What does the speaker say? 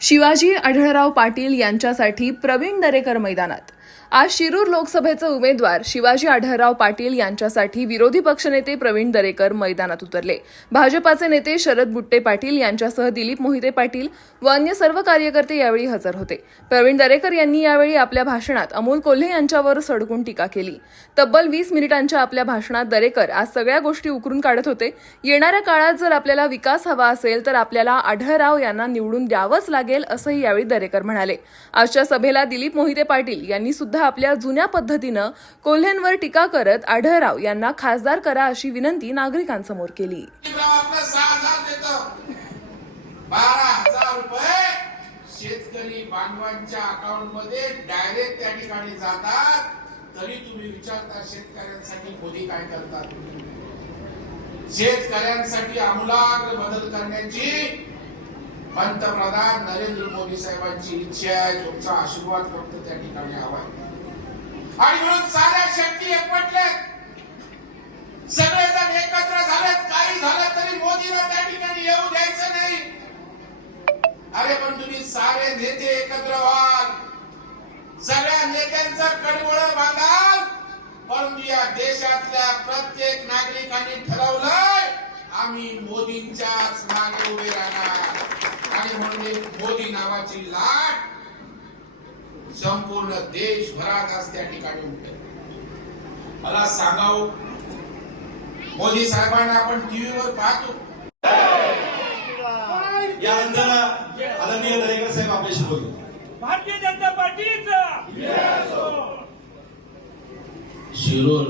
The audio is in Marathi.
शिवाजी आढळराव पाटील यांच्यासाठी प्रवीण दरेकर मैदानात. आज शिरूर लोकसभेचे उमेदवार शिवाजी आढळराव पाटील यांच्यासाठी विरोधी पक्षनेते प्रवीण दरेकर मैदानात उतरले. भाजपाचे नेते शरद बुट्टे पाटील यांच्यासह दिलीप मोहिते पाटील व अन्य सर्व कार्यकर्ते यावेळी हजर होते. प्रवीण दरेकर यांनी यावेळी आपल्या भाषणात अमोल कोल्हे यांच्यावर सडकून टीका केली. तब्बल वीस मिनिटांच्या आपल्या भाषणात दरेकर आज सगळ्या गोष्टी उकरून काढत होते. येणाऱ्या काळात जर आपल्याला विकास हवा असेल तर आपल्याला आढळराव यांना निवडून द्यावंच लागेल असंही यावेळी दरेकर म्हणाले. आजच्या सभेला दिलीप मोहिते पाटील यांनी सुद्धा आपल्या जुन्या पद्धतीनं कोल्हेंवर टीका करत आढळराव यांना खासदार करा अशी विनंती नागरिकांसमोर केली. शेतकरी बांधवांच्या अकाउंटमध्ये डायरेक्ट त्या ठिकाणी जातात. तरी तुम्ही विचारता शेतकऱ्यांसाठी मोदी काय करतात. शेतकऱ्यांसाठी आमूलाग्र बदल करण्याची पंतप्रधान नरेंद्र मोदी साहेबांची इच्छा आहे. तुमचा आशीर्वाद फक्त त्या ठिकाणी हवा आणि म्हणून साऱ्या शक्ती एकवटल्यात सगळेजण एकत्र झालेत काही झालं तरी मोदीला त्या ठिकाणी येऊ द्यायचं नाही. अरे पण तुम्ही सारे नेते एकत्र व्हाल. सगळ्या नेत्यांचा कडवळ बांधाल. परंतु या देशातल्या प्रत्येक नागरिकांनी ठरवलंय आम्ही मोदींच्याच मागे उभे राहणार. आणि म्हणून मोदी नावाची लाट संपूर्ण देशभरात आज त्या ठिकाणी उठते मला सांगाव मोदी साहेबांना आपण टीव्हीवर पाहतो. यानंतर आदरणीय दरेकर साहेब आपल्याशी बोलतील भारतीय जनता पार्टीचा. शिरूर